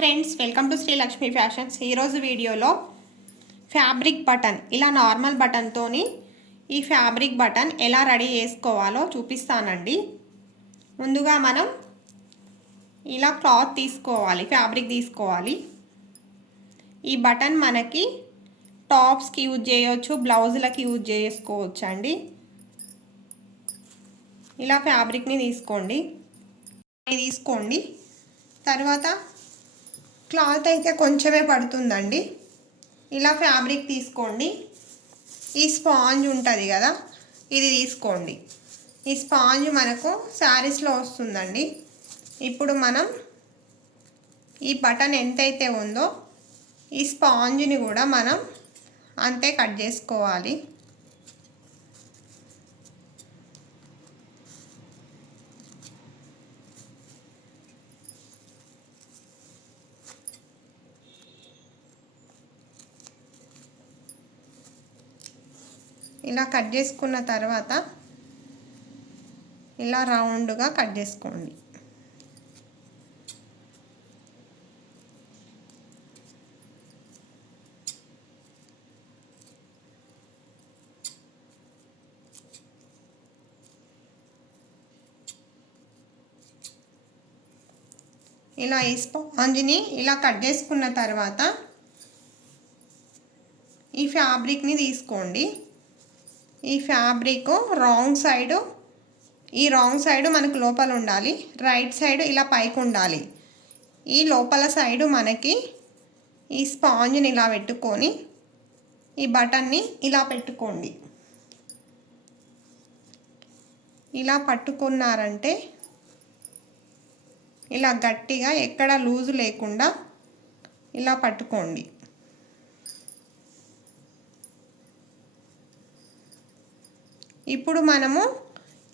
Friends welcome to Sri Lakshmi fashions. ఈరోజు వీడియోలో fabric button ఇలా నార్మల్ బటన్తోని ఈ ఫ్యాబ్రిక్ బటన్ ఎలా రెడీ చేసుకోవాలో చూపిస్తానండి. ముందుగా మనం ఇలా క్లాత్ తీసుకోవాలి ఫ్యాబ్రిక్ తీసుకోవాలి. ఈ బటన్ మనకి టాప్స్కి యూజ్ చేయవచ్చు బ్లౌజులకి యూజ్ చేసుకోవచ్చు అండి ఇలా ఫ్యాబ్రిక్ని తీసుకోండి. తీసుకోండి. తర్వాత క్లాత్ అయితే కొంచెమే పడుతుందండి. ఇలా ఫ్యాబ్రిక్ తీసుకోండి. ఈ స్పాంజ్ ఉంటుంది కదా ఇది తీసుకోండి. ఈ స్పాంజ్ మనకు శారీస్లో వస్తుందండి. ఇప్పుడు మనం ఈ బటన్ ఎంతైతే ఉందో ఈ స్పాంజ్ని కూడా మనం అంతే కట్ చేసుకోవాలి. ఇలా కట్ చేసుకున్న తర్వాత ఇలా రౌండ్గా కట్ చేసుకోండి. ఇలా ఈ స్పాంజ్ని ఇలా కట్ చేసుకున్న తర్వాత ఈ ఫ్యాబ్రిక్ని తీసుకోండి. ఈ ఫ్యాబ్రిక్ రాంగ్ సైడు ఈ రాంగ్ సైడు మనకు లోపల ఉండాలి. రైట్ సైడ్ ఇలా పైకి ఉండాలి. ఈ లోపల సైడు మనకి ఈ స్పాంజ్ని ఇలా పెట్టుకొని ఈ బటన్ని ఇలా పెట్టుకోండి. ఇలా పట్టుకున్నారంటే ఇలా గట్టిగా ఎక్కడ లూజు లేకుండా ఇలా పట్టుకోండి. ఇప్పుడు మనము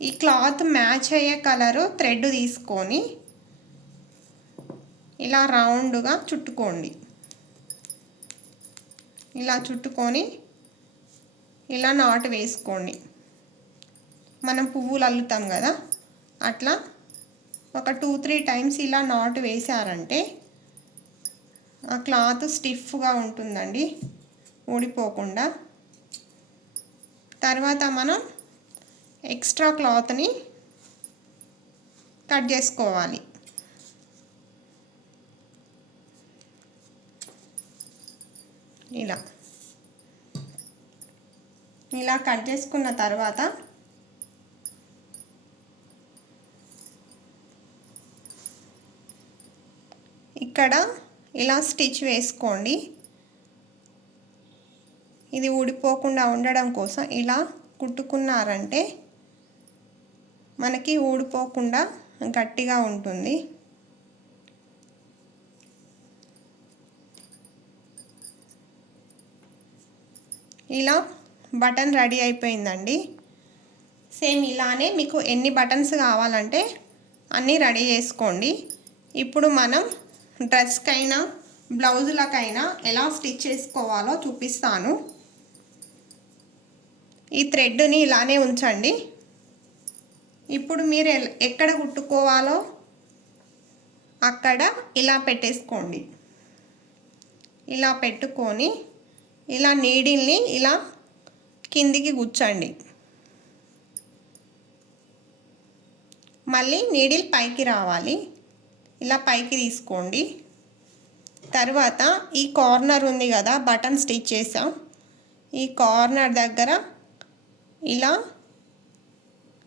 ఈ క్లాత్ మ్యాచ్ అయ్యే కలరు థ్రెడ్ తీసుకొని ఇలా రౌండ్గా చుట్టుకోండి. ఇలా చుట్టుకొని ఇలా నాటు వేసుకోండి. మనం పువ్వులు అల్లుతాం కదా అట్లా ఒక టూ త్రీ టైమ్స్ ఇలా నాటు వేసారంటే ఆ క్లాత్ స్టిఫ్గా ఉంటుందండి ఊడిపోకుండా. తర్వాత మనం ఎక్స్ట్రా క్లాత్ని కట్ చేసుకోవాలి. ఇలా. ఇలా కట్ చేసుకున్న తర్వాత ఇక్కడ ఇలా స్టిచ్ వేసుకోండి. ఇది ఊడిపోకుండా ఉండడం కోసం ఇలా కుట్టుకున్నారంటే మనకి ఊడిపోకుండా గట్టిగా ఉంటుంది. ఇలా బటన్ రెడీ అయిపోయిందండి. సేమ్ ఇలానే మీకు ఎన్ని బటన్స్ కావాలంటే అన్నీ రెడీ చేసుకోండి. ఇప్పుడు మనం డ్రెస్కైనా బ్లౌజులకైనా ఎలా స్టిచ్ చేసుకోవాలో చూపిస్తాను. ఈ థ్రెడ్ని ఇలానే ఉంచండి. ఇప్పుడు మీరు ఎక్కడ కుట్టుకోవాలో అక్కడ ఇలా పెట్టేసుకోండి. ఇలా పెట్టుకొని ఇలా నీడిల్ని ఇలా కిందికి గుచ్చండి. మళ్ళీ నీడిల్ పైకి రావాలి. ఇలా పైకి తీసుకోండి. తర్వాత ఈ కార్నర్ ఉంది కదా బటన్ స్టిచ్ చేసాం. ఈ కార్నర్ దగ్గర ఇలా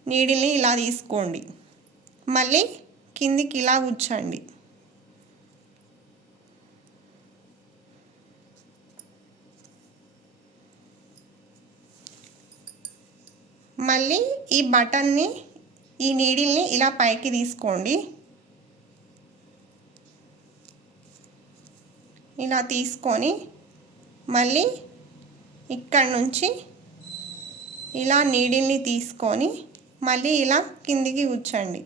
నీడిల్ని ఇలా తీసుకోండి. మళ్ళీ కిందికి ఇలా కూర్చోండి మళ్ళీ ఈ బటన్ని ఈ నీడిల్ని ఇలా పైకి తీసుకోండి. ఇలా తీసుకొని మళ్ళీ ఇక్కడ నుంచి ఇలా నీడిల్ని తీసుకొని మళ్ళీ ఇలా కిందికి కూర్చోండి.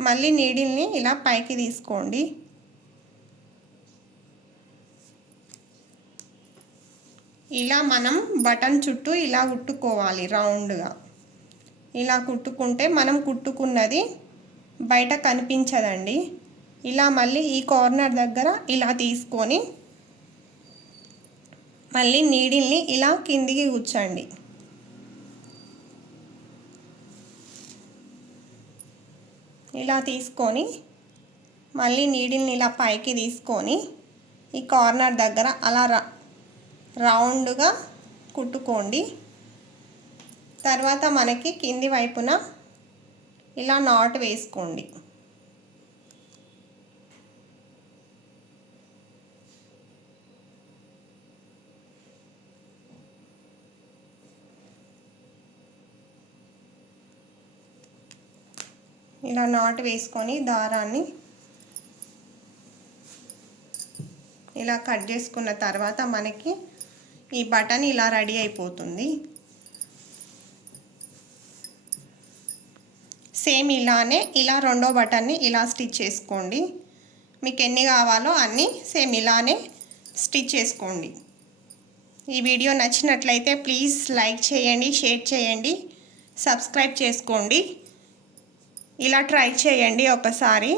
మళ్ళీ నీడిల్ని ఇలా పైకి తీసుకోండి. ఇలా మనం బటన్ చుట్టూ ఇలా కుట్టుకోవాలి రౌండ్గా. ఇలా కుట్టుకుంటే మనం కుట్టుకున్నది బయట కనిపించదండి. ఇలా మళ్ళీ ఈ కార్నర్ దగ్గర ఇలా తీసుకొని మళ్ళీ నీడిల్ని ఇలా కిందికి కూర్చోండి. ఇలా తీసుకొని మళ్ళీ నీడిల్ని ఇలా పైకి తీసుకొని ఈ కార్నర్ దగ్గర అలా రౌండ్గా కుట్టుకోండి. తర్వాత మనకి కింది వైపున ఇలా నాట్ వేసుకోండి. ఇలా నాట్ వేసుకొని దారాన్ని ఇలా కట్ చేసుకున్న తర్వాత మనకి ఈ బటన్ ఇలా రెడీ అయిపోతుంది. సేమ్ ఇలానే ఇలా రెండో బటన్ని ఇలా స్టిచ్ చేసుకోండి. మీకు ఎన్ని కావాలో అన్నీ సేమ్ ఇలానే స్టిచ్ చేసుకోండి. ఈ వీడియో నచ్చినట్లయితే ప్లీజ్ లైక్ చేయండి షేర్ చేయండి సబ్స్క్రైబ్ చేసుకోండి. ఇలా ట్రై చేయండి ఒకసారి.